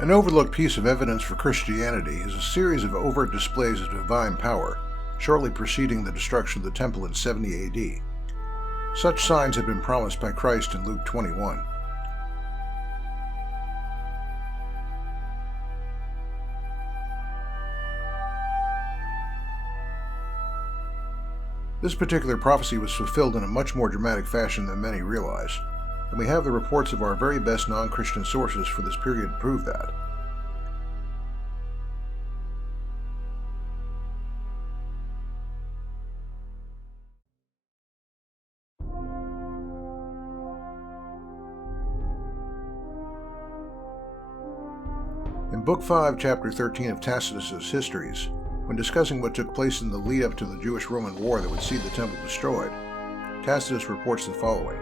An overlooked piece of evidence for Christianity is a series of overt displays of divine power, shortly preceding the destruction of the temple in 70 AD. Such signs had been promised by Christ in Luke 21. This particular prophecy was fulfilled in a much more dramatic fashion than many realize, and we have the reports of our very best non-Christian sources for this period to prove that. In Book 5, Chapter 13 of Tacitus's Histories, when discussing what took place in the lead-up to the Jewish-Roman War that would see the temple destroyed, Tacitus reports the following.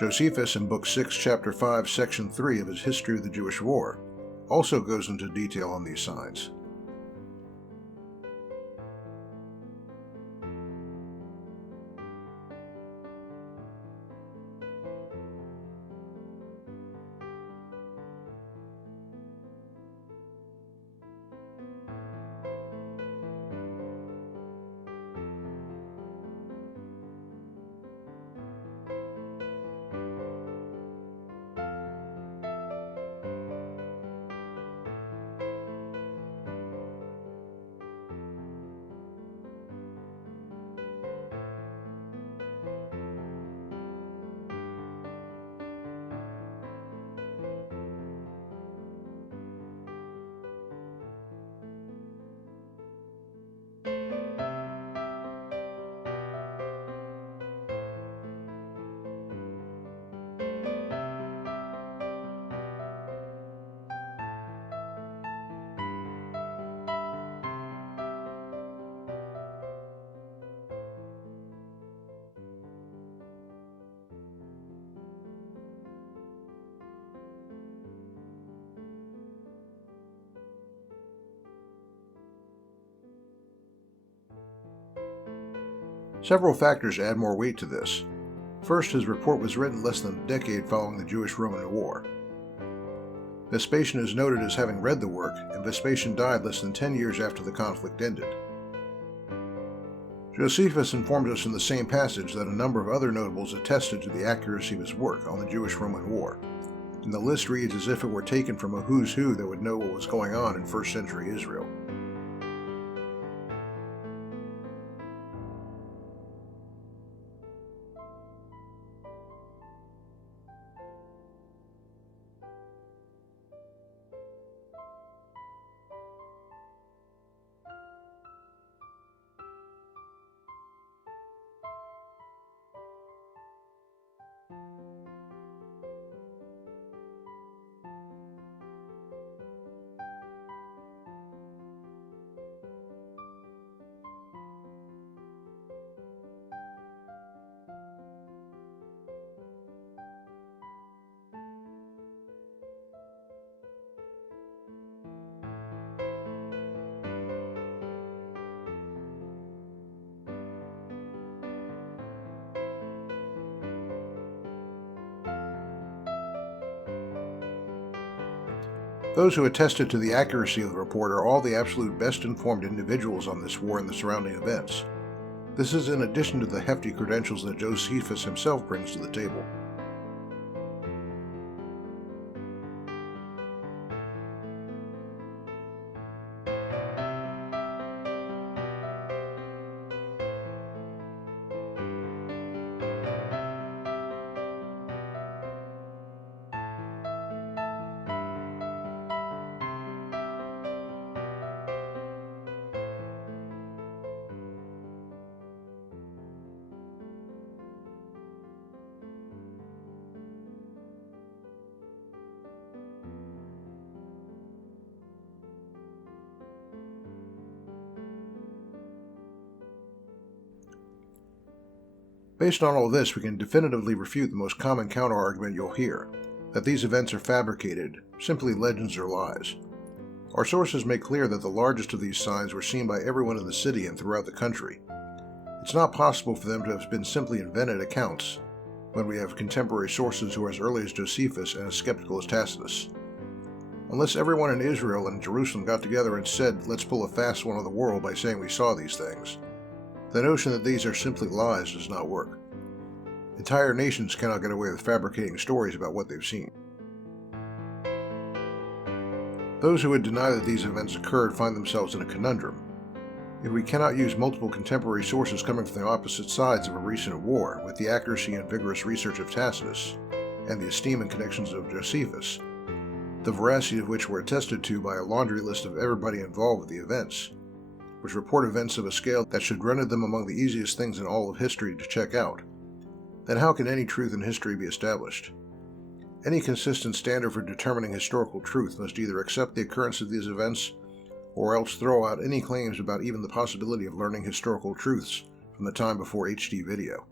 Josephus, in Book 6, Chapter 5, Section 3 of his History of the Jewish War, also goes into detail on these signs. Several factors add more weight to this. First, his report was written less than a decade following the Jewish-Roman War. Vespasian is noted as having read the work, and Vespasian died less than 10 years after the conflict ended. Josephus informs us in the same passage that a number of other notables attested to the accuracy of his work on the Jewish-Roman War, and the list reads as if it were taken from a who's who that would know what was going on in first century Israel. Those who attested to the accuracy of the report are all the absolute best informed individuals on this war and the surrounding events. This is in addition to the hefty credentials that Josephus himself brings to the table. Based on all this, we can definitively refute the most common counterargument you'll hear, that these events are fabricated, simply legends or lies. Our sources make clear that the largest of these signs were seen by everyone in the city and throughout the country. It's not possible for them to have been simply invented accounts, when we have contemporary sources who are as early as Josephus and as skeptical as Tacitus. Unless everyone in Israel and Jerusalem got together and said, "Let's pull a fast one on the world by saying we saw these things," the notion that these are simply lies does not work. Entire nations cannot get away with fabricating stories about what they've seen. Those who would deny that these events occurred find themselves in a conundrum. If we cannot use multiple contemporary sources coming from the opposite sides of a recent war with the accuracy and vigorous research of Tacitus, and the esteem and connections of Josephus, the veracity of which were attested to by a laundry list of everybody involved with the events, which report events of a scale that should render them among the easiest things in all of history to check out, then how can any truth in history be established? Any consistent standard for determining historical truth must either accept the occurrence of these events, or else throw out any claims about even the possibility of learning historical truths from the time before HD video.